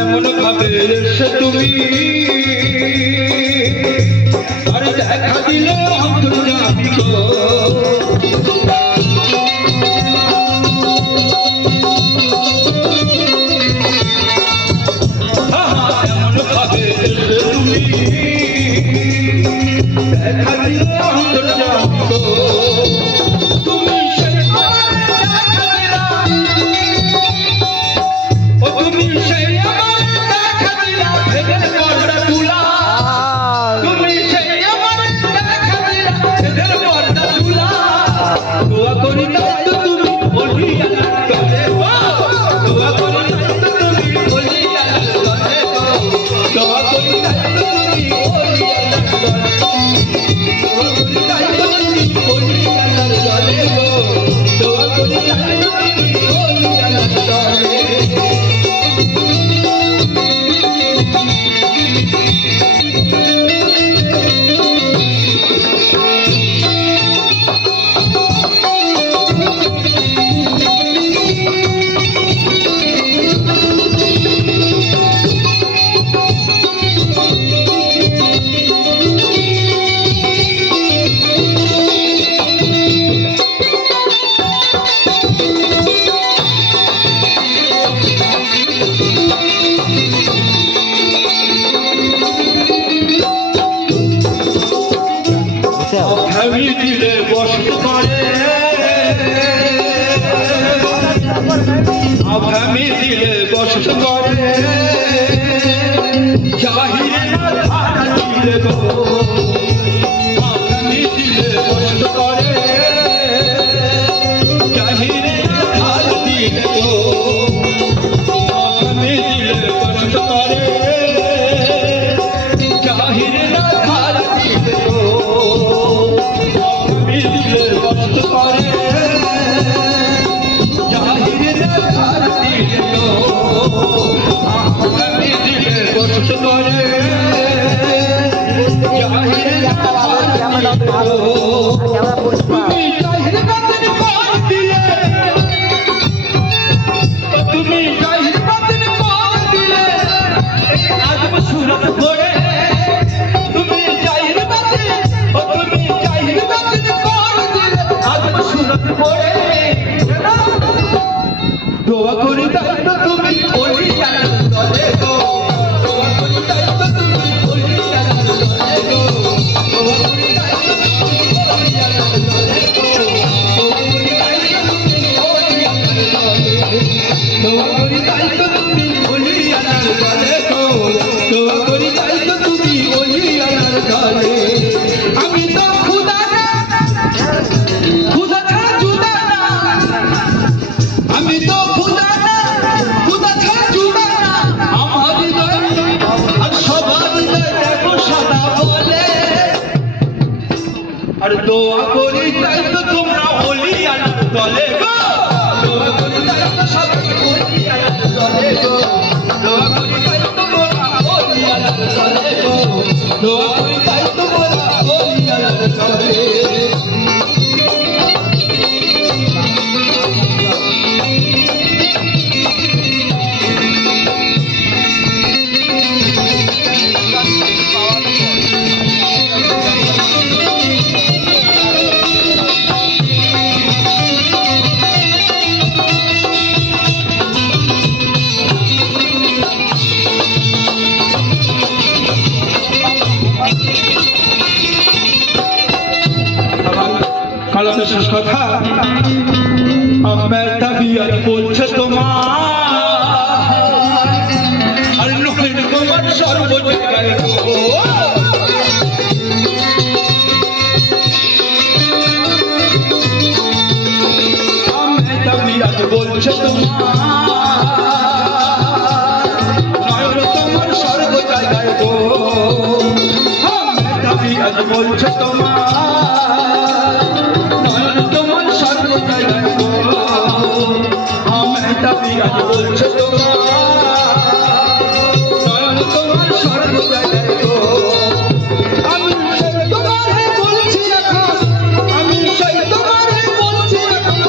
এমন ভাবে এসে তুমি আর দেখা দিলে অন্তর্যামী গো। এমন ভাবে এসে তুমি দেখা দিলে অন্তর্যামী গো। তুমি সেই আমার দেখা দিলা, ও তুমি সেই আমার দেখা দিলা, ভেঙে পর্দা তুলা। তুমি সেই আমার দেখা দিলা, ভেঙে পর্দা তুলা। দোয়া করি তাই তো তুমি বলি আল্লাহর ঘরে গো। দোয়া করি তাই তো তুমি বলি আল্লাহর ঘরে গো। দোয়া করি তাই তো তুমি বলি আল্লাহর ঘরে। দোয়া করি তাই তো তুমি বলি আল্লাহর ঘরে গো। দোয়া করি তাই তো তুমি বলি আল্লাহর ঘরে। আমি দিলে বসত করে, আমি দিলে বসত করে, চাহিলে না ধারা দিলে গো। আমি দিলে বসত করে, চাহিলে না ধারা দিলে গো। আমি দিলে বসত করে, চাহিলে না ধারা দিলে গো। আমি দিলে বসত করে, চাহিলে না ধারা দিলে গো। আমি দিলে বসত করে, চাহিলে না ধারা দিলে গো। তুমি চাহিলে বাতিল কর দিলে, তুমি চাহিলে বাতিল কর দিলে, আজম সুরত করে। তুমি চাহিলে বাতিল, তুমি চাহিলে বাতিল কর দিলে, আজম সুরত করে। দোয়া করি তাই তো তুমি বলি আল্লাহর ঘরে গো। দোয়া করি তাই তো তুমি বলি আল্লাহর ঘরে গো। দোয়া করি তাই তো তুমি বলি আল্লাহর ঘরে গো। দোয়া করি তাই তো তুমি বলি আল্লাহর ঘরে। দোয়া করি তাই তো তুমি বলি আল্লাহর ঘরে গো। দোয়া করি তাই তো তুমি বলি আল্লাহর ঘরে। আমি তো খুদা না, খুদা ছাড়া জুদা না। আমি তো খুদা না, খুদা ছাড়া জুদা না। আমার হৃদয় আর সবার হৃদয় দেখো সাদা বলে। আর দোয়া করি তাই তো তোমরা বলি আল্লাহর দলে গো। দোয়া করি তাই তো সবাই বলি আল্লাহর দলে গো। দোয়া করি তাই তো তোমরা বলি আল্লাহর দলে গো। দোয়া করি তাই তো তোমরা বলি আল্লাহর দলে। কালাতে শেষ কথা, আমার তাবিয়াত বলছে তোমার, আর নহিন তোমার সর্ব জায়গায় গো। আমার তাবিয়াত বলছে তোমার, নয়ন তোমার সর্ব জায়গায় গো। আমার তাবিয়াত বলছে তোমার, তাবিয়াত বলছে তোমার, তোমার স্বর্গ জায়গায় গো। আমি সেই তোমারে বলছি এখন, আমি সেই তোমারে বলছি এখন,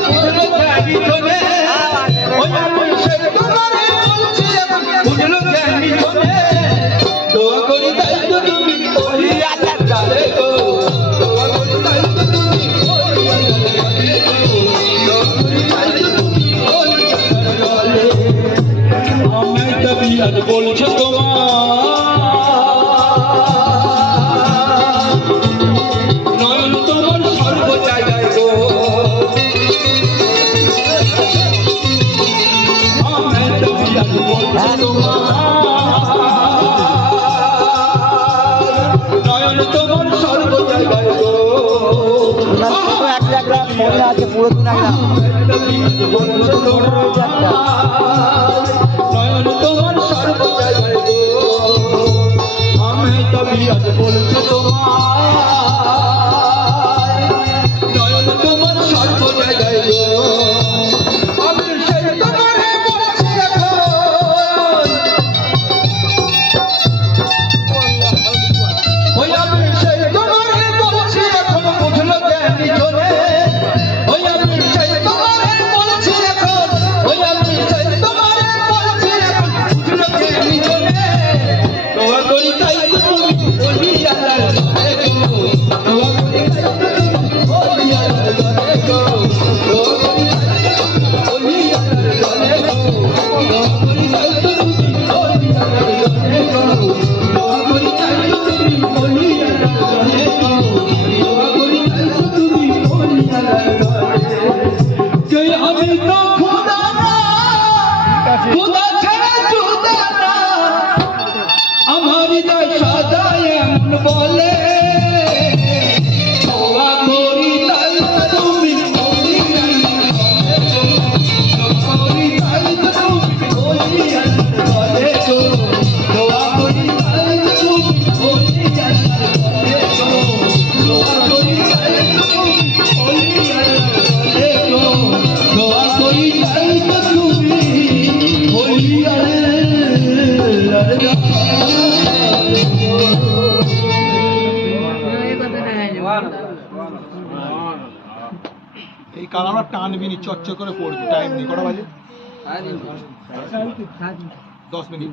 ফোনে আছে পুরো দিন একদম নয়ন তোমার সর্ব জায়গায় গো আমি তবিয়ত বলছে তোমার নয়ন তোমার সর্ব জায়গায় গো আমি সেই তোমারে বলছি এখন ওই আমি সেই তোমারে বলছি এখন বুঝলো জ্ঞানী জনে ওই আমি সেই তোমারে বলছি এখন ওই আমি সেই তোমারে বলছি এখন বুঝলো জ্ঞানী জনে দোয়া করি তাই তুমি বলি আল্লাহর ঘরে গো দোয়া করি তাই তুমি বলি আল্লাহর ঘরে গো দোয়া করি তাই তুমি বলি আল্লাহর ঘরে গো দোয়া করি তাই তুমি বলি আল্লাহর ঘরে গো দোয়া করি তাই তুমি বলি আল্লাহর ঘরে গো দোয়া করি তাই তুমি বলি আল্লাহর ঘরে যে আমি তো খোদা না খোদা ছাড়া জুদা না আমার হৃদয় সাজায় এমন বলে দোয়া করি তাই তুমি বলি করি তাই তুমি বলি বলে গো দোয়া করি তাই তুমি বলি বলে গো দোয়া করি তাই তুমি বলি বলে গো দোয়া করি তাই তুমি বলি এই কালামটা টানবি নি চচ্চর করে পড়বি টাইম নেই কটা বাজে 10 মিনিট